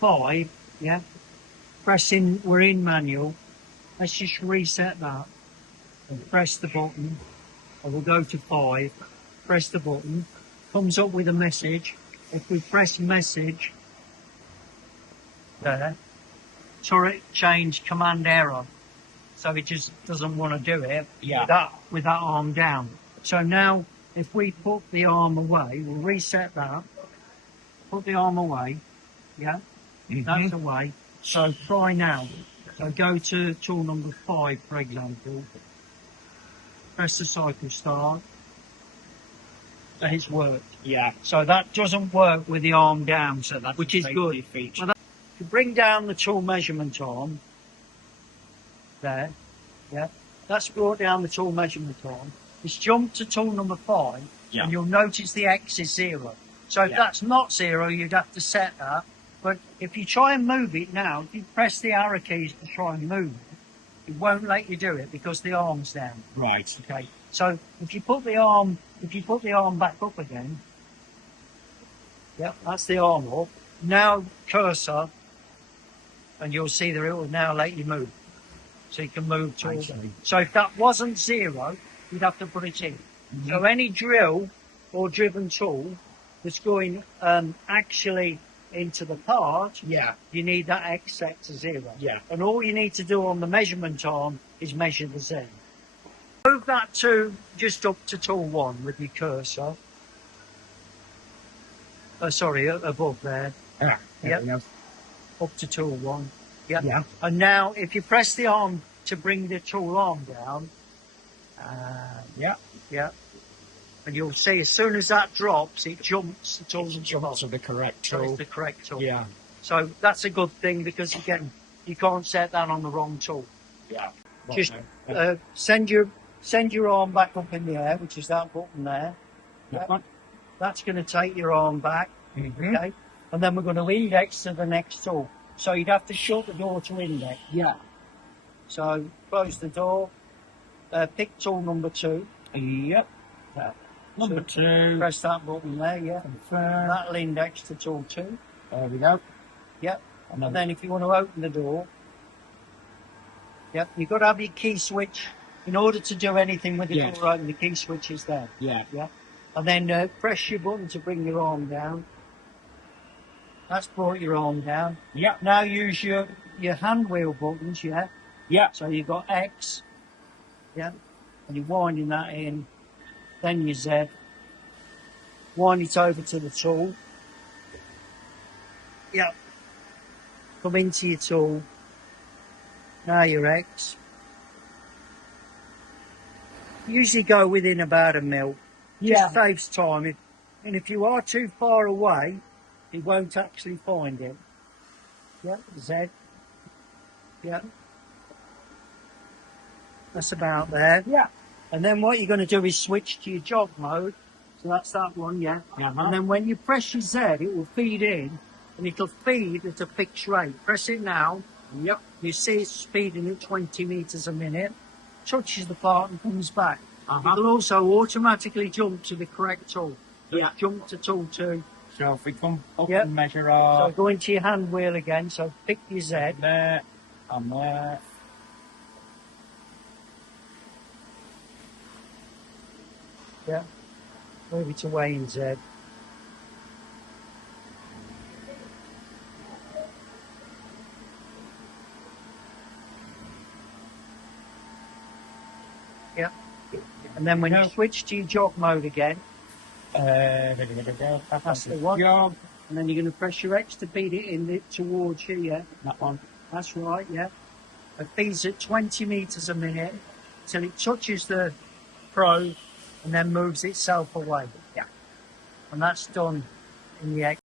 5, yeah, pressing, we're in manual. Let's just reset that and press the button. I will go to 5, press the button, comes up with a message. If we press message, there, turret change command error. So it just doesn't want to do it with that arm down. So now if we put the arm away, we'll reset that, put the arm away, yeah, that's away. So try now. So go to tool number 5, for example, press the cycle start, and it's worked. Yeah. So that doesn't work with the arm down, so that's which is good. Feature. Well, if you bring down the tool measurement arm, there, yeah, that's brought down the tool measurement arm. It's jumped to tool number 5, and you'll notice the X is 0. So if that's not 0, you'd have to set that. But if you try and move it now, if you press the arrow keys to try and move it, it won't let you do it because the arm's down. Right. Okay. So if you put the arm back up again, yeah, that's the arm up. Now cursor, and you'll see that it will now let you move. So you can move to it. So if that wasn't 0, you'd have to put it in. So any drill or driven tool that's going actually into the part, you need that X set to 0. Yeah. And all you need to do on the measurement arm is measure the Z. Move that to just up to tool 1 with your cursor. Sorry, above there. Yep. Up to tool 1. Yeah. And now if you press the arm to bring the tool arm down, and you'll see as soon as that drops, it jumps the tool to the correct tool. So it's the correct tool. Yeah. So that's a good thing because again, you can't set that on the wrong tool. Yeah. Just send your arm back up in the air, which is that button there. That's going to take your arm back. Okay. And then we're going to index to the next tool. So you'd have to shut the door to index. Yeah. So close the door. Pick tool number 2. Yep. Number 2. Press that button there, Confirm. That'll index to tool 2. There we go. Yep. And then if you want to open the door, you've got to have your key switch. In order to do anything with the door open, the key switch is there. Yeah. And then press your button to bring your arm down. That's brought your arm down. Yeah. Now use your hand wheel buttons, Yeah. So you've got X, and you're winding that in, then your Z. Wind it over to the tool. Yep. Come into your tool. Now your X. Usually go within about a mil. Just saves time. And if you are too far away, it won't actually find it. Z. That's about there. And then what you're going to do is switch to your jog mode. So that's that one, And then when you press your Z, it will feed in, and it'll feed at a fixed rate. Press it now. You see it's speeding at 20 meters a minute. Touches the part and comes back. It'll also automatically jump to the correct tool. Jump to tool 2. So if we come up and measure our... So go into your hand wheel again, so pick your Z. There, and there. Move it away in Z. And then when you switch to your jog mode again, that's the one. Jog. And then you're going to press your X to feed it in towards you, That one. That's right, It feeds at 20 meters a minute till it touches the probe and then moves itself away. And that's done in the X.